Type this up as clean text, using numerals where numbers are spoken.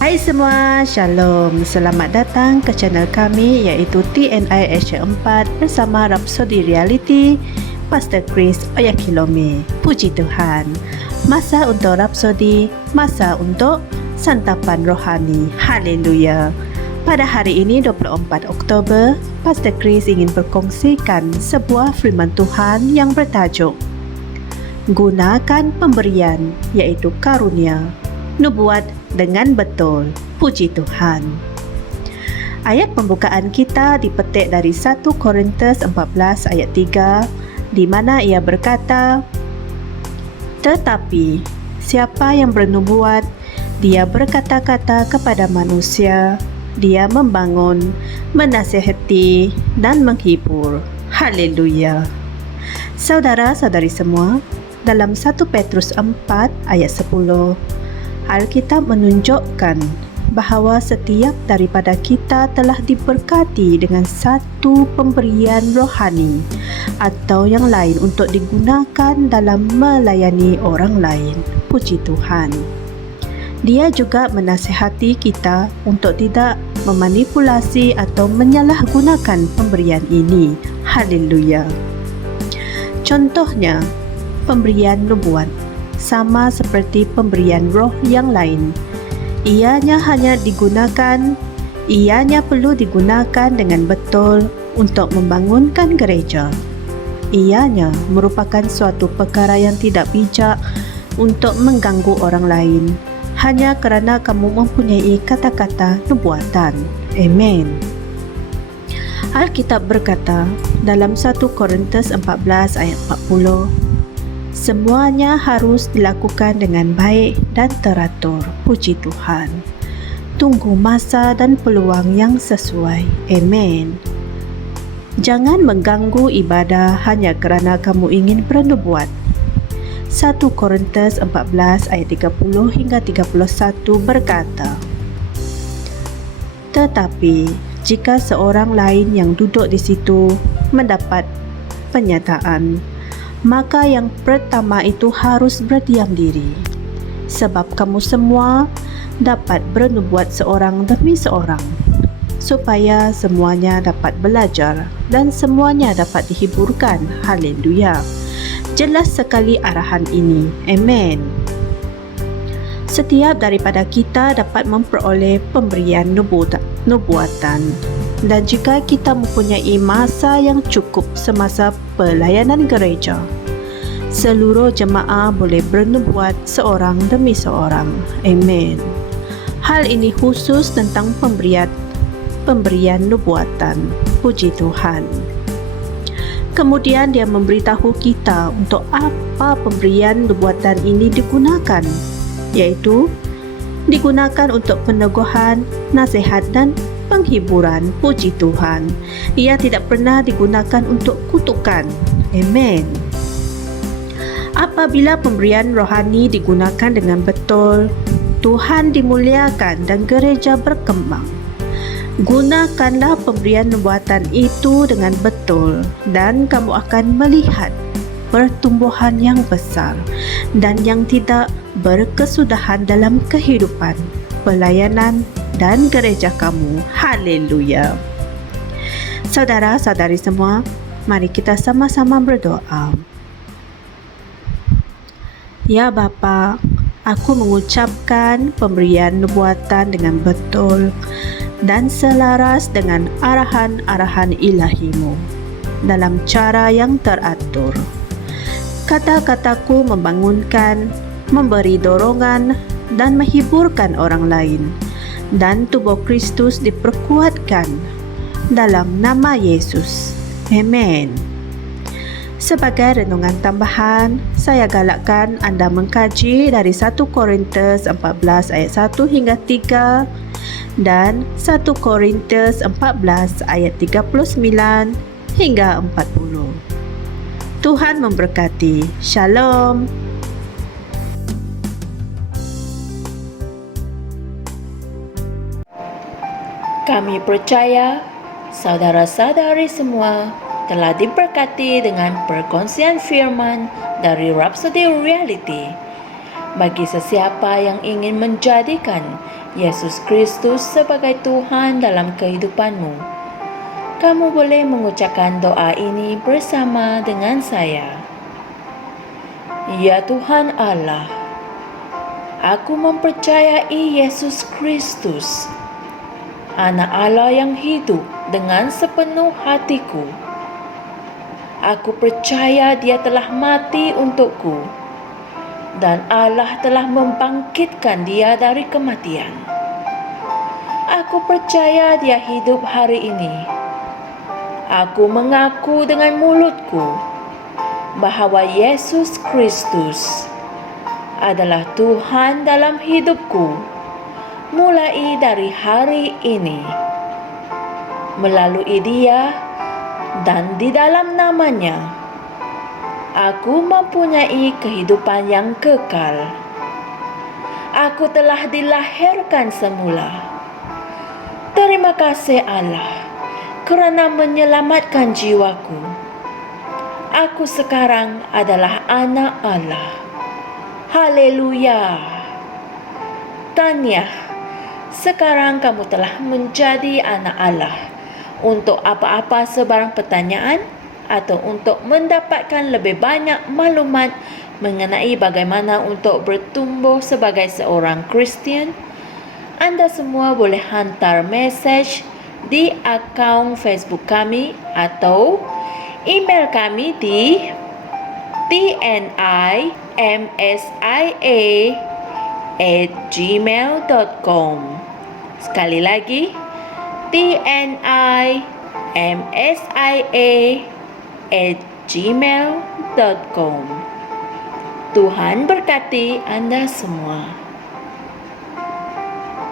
Hai semua, Shalom. Selamat datang ke channel kami iaitu TNI Asia 4 bersama Rhapsody Reality, Pastor Chris Oyakilome. Puji Tuhan. Masa untuk Rhapsody, masa untuk santapan rohani. Haleluya. Pada hari ini 24 Oktober, Pastor Chris ingin berkongsikan sebuah firman Tuhan yang bertajuk Gunakan pemberian iaitu karunia nubuat dengan betul. Puji Tuhan. Ayat pembukaan kita dipetik dari 1 Korintus 14 ayat 3 di mana ia berkata, "Tetapi siapa yang bernubuat, dia berkata-kata kepada manusia, dia membangun, menasihati dan menghibur." Haleluya. Saudara-saudari semua, dalam 1 Petrus 4 ayat 10, Alkitab menunjukkan bahawa setiap daripada kita telah diberkati dengan satu pemberian rohani atau yang lain untuk digunakan dalam melayani orang lain. Puji Tuhan. Dia juga menasihati kita untuk tidak memanipulasi atau menyalahgunakan pemberian ini. Haleluya. Contohnya, pemberian nubuat sama seperti pemberian roh yang lain. Ianya perlu digunakan dengan betul untuk membangunkan gereja. Ianya merupakan suatu perkara yang tidak bijak untuk mengganggu orang lain hanya kerana kamu mempunyai kata-kata nubuatan. Amen. Alkitab berkata dalam 1 Korintus 14 ayat 40, semuanya harus dilakukan dengan baik dan teratur. Puji Tuhan. Tunggu masa dan peluang yang sesuai. Amen. Jangan mengganggu ibadah hanya kerana kamu ingin bernubuat. 1 Korintus 14 ayat 30 hingga 31 berkata, "Tetapi jika seorang lain yang duduk di situ mendapat penyataan, maka yang pertama itu harus berdiam diri, sebab kamu semua dapat bernubuat seorang demi seorang, supaya semuanya dapat belajar dan semuanya dapat dihiburkan." Haleluya. Jelas sekali arahan ini. Amen. Setiap daripada kita dapat memperoleh pemberian nubuatan. Dan jika kita mempunyai masa yang cukup semasa pelayanan gereja, seluruh jemaah boleh bernubuat seorang demi seorang. Amen. Hal ini khusus tentang pemberian nubuatan. Puji Tuhan. Kemudian dia memberitahu kita untuk apa pemberian nubuatan ini digunakan, iaitu digunakan untuk peneguhan, nasihat dan penghiburan. Puji Tuhan. Ia tidak pernah digunakan untuk kutukan. Amen. Apabila pemberian rohani digunakan dengan betul, Tuhan dimuliakan dan gereja berkembang. Gunakanlah pemberian nubuatan itu dengan betul dan kamu akan melihat pertumbuhan yang besar dan yang tidak berkesudahan dalam kehidupan, pelayanan dan gereja kamu. Haleluya. Saudara-saudari semua, mari kita sama-sama berdoa. Ya Bapa, aku mengucapkan pemberian nubuatan dengan betul dan selaras dengan arahan-arahan ilahimu dalam cara yang teratur. Kata-kataku membangunkan, memberi dorongan dan menghiburkan orang lain, dan tubuh Kristus diperkuatkan dalam nama Yesus. Amen. Sebagai renungan tambahan, saya galakkan anda mengkaji dari 1 Korintus 14 ayat 1 hingga 3 dan 1 Korintus 14 ayat 39 hingga 40. Tuhan memberkati. Shalom. Kami percaya saudara-saudari semua telah diberkati dengan perkongsian firman dari Rhapsody Reality. Bagi sesiapa yang ingin menjadikan Yesus Kristus sebagai Tuhan dalam kehidupanmu. Kamu boleh mengucapkan doa ini bersama dengan saya. Ya Tuhan Allah, aku mempercayai Yesus Kristus, Anak Allah yang hidup dengan sepenuh hatiku. Aku percaya Dia telah mati untukku, dan Allah telah membangkitkan Dia dari kematian. Aku percaya Dia hidup hari ini. Aku mengaku dengan mulutku bahwa Yesus Kristus adalah Tuhan dalam hidupku mulai dari hari ini. Melalui Dia dan di dalam nama-Nya, aku mempunyai kehidupan yang kekal. Aku telah dilahirkan semula. Terima kasih Allah kerana menyelamatkan jiwaku. Aku sekarang adalah anak Allah. Haleluya. Tahniah, sekarang kamu telah menjadi anak Allah. Untuk apa-apa sebarang pertanyaan atau untuk mendapatkan lebih banyak maklumat mengenai bagaimana untuk bertumbuh sebagai seorang Kristian, Anda semua boleh hantar mesej di akaun Facebook kami atau email kami di tnimsia@gmail.com. Sekali lagi, tnimsia@gmail.com. Tuhan berkati Anda semua.